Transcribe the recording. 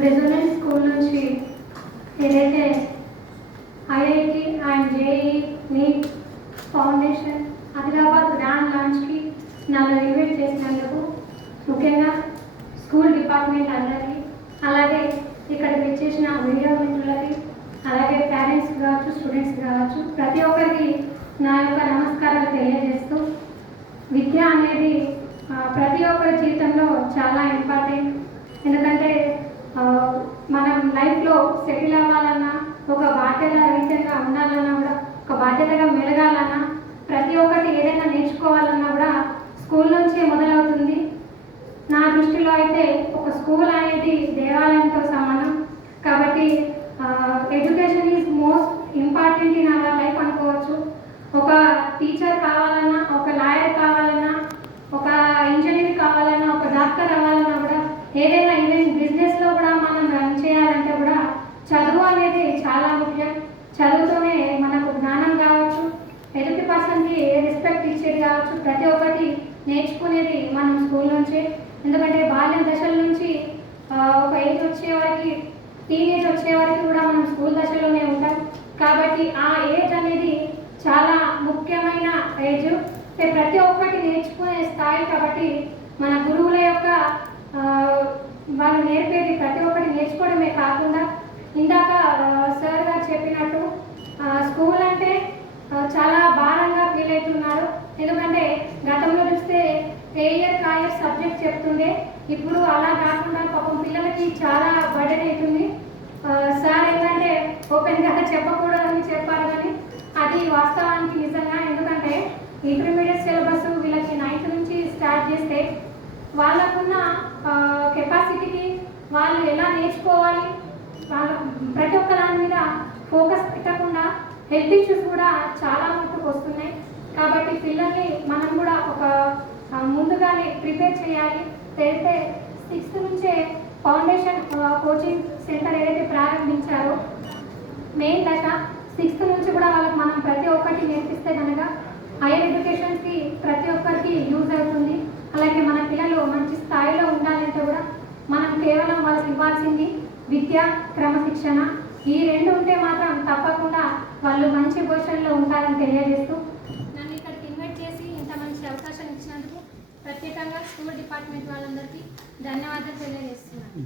Residence school నుంచి ఏదైతే IIT and JEE NEET foundation Adilabad grand లాంచ్కి నన్ను ఇన్వైట్ చేసినందుకు ముఖ్యంగా స్కూల్ డిపార్ట్మెంట్ అందరికీ, అలాగే ఇక్కడికి వచ్చేసిన మీడియా మిత్రులకి, అలాగే పేరెంట్స్ కావచ్చు, స్టూడెంట్స్ కావచ్చు, ప్రతి ఒక్కరికి నా యొక్క నమస్కారాలు తెలియజేస్తూ, విద్య అనేది ప్రతి ఒక్కరి జీవితంలో చాలా ఇంపార్టెంట్. ఎందుకంటే మనం లైఫ్లో సెటిల్ అవ్వాలన్నా, ఒక బాధ్యత రీత్యంగా ఉండాలన్నా కూడా, ఒక బాధ్యతగా మెలగాలన్నా, ప్రతి ఒక్కటి ఏదైనా నేర్చుకోవాలన్నా కూడా స్కూల్ నుంచే మొదలవుతుంది. నా దృష్టిలో అయితే ఒక స్కూల్ అనేది దేవాలయంతో సమానం. కాబట్టి education is most important in our life అనుకోవచ్చు. ఒక టీచర్ కావాలన్నా, ఒక లాయర్ కావాలన్నా, ఒక ఇంజనీర్ కావాలన్నా, ఒక డాక్టర్ అవ్వాలన్నా కూడా, ఏదైనా ఈవెన్ బిజినెస్లో కూడా మనం రన్ చేయాలంటే కూడా చదువు అనేది చాలా ముఖ్యం. చదువుతోనే మనకు జ్ఞానం కావచ్చు, ఎదుటి పర్సన్కి రెస్పెక్ట్ ఇచ్చేది కావచ్చు, ప్రతి ఒక్కటి నేర్చుకునేది మనం స్కూల్ నుంచే. ఎందుకంటే బాల్య దశల నుంచి ఒక ఏజ్ వచ్చే వరకు, టీనేజ్ వచ్చే వరకు కూడా మనం స్కూల్ దశలోనే ఉంటాం. కాబట్టి ఆ ఏజ్ అనేది చాలా ముఖ్యమైన ఏజ్. ప్రతి ఒక్కటి నేర్చుకునే స్థాయి. కాబట్టి మన గురువుల యొక్క వాళ్ళు నేర్పేది ప్రతి ఒక్కటి నేర్చుకోవడమే కాకుండా, ఇందాక సార్ గారు చెప్పినట్టు స్కూల్ అంటే చాలా భారంగా ఫీల్ అవుతున్నారు. ఎందుకంటే గతంలో చూస్తే ఏయర్ కాయర్ సబ్జెక్ట్ చెప్తుండే, ఇప్పుడు అలా కాకుండా పాపం పిల్లలకి చాలా బర్డెన్ అవుతుంది. సార్ ఏంటంటే ఓపెన్గా చెప్పకూడదని చెప్పారు, కానీ అది వాస్తవానికి నిజంగా. ఎందుకంటే ఇంటర్మీడియట్ సిలబస్ వీళ్ళకి 9th నుంచి స్టార్ట్ చేస్తే వాళ్ళకున్న కెపాసిటీకి వాళ్ళు ఎలా నేర్చుకోవాలి, వాళ్ళ ప్రతి ఒక్క దాని మీద ఫోకస్ పెట్టకుండా హెల్త్ ఇష్యూస్ కూడా చాలా మట్టుకు వస్తున్నాయి. కాబట్టి పిల్లల్ని మనం కూడా ఒక ముందుగానే ప్రిపేర్ చేయాలి. అయితే 6th నుంచే ఫౌండేషన్ కోచింగ్ సెంటర్ ఏదైతే ప్రారంభించారో, మెయిన్ దశ 6th నుంచి కూడా వాళ్ళకి మనం ప్రతి ఒక్కటి నేర్పిస్తే కనుక హైయర్ ఎడ్యుకేషన్కి ప్రతి ఒక్కరికి యూజ్ అవుతుంది. అలాగే మన పిల్లలు మంచి స్థాయిలో ఉండాలంటే కూడా మనం కేవలం వాళ్ళకి ఇవ్వాల్సింది విద్య, క్రమశిక్షణ. ఈ రెండు ఉంటే మాత్రం తప్పకుండా వాళ్ళు మంచి పొజిషన్లో ఉంటారని తెలియజేస్తూ, నన్ను ఇక్కడికి ఇన్వైట్ చేసి ఇంత మంచి అవకాశం ఇచ్చినందుకు ప్రత్యేకంగా స్కూల్ డిపార్ట్మెంట్ వాళ్ళందరికీ ధన్యవాదాలు తెలియజేస్తున్నాను.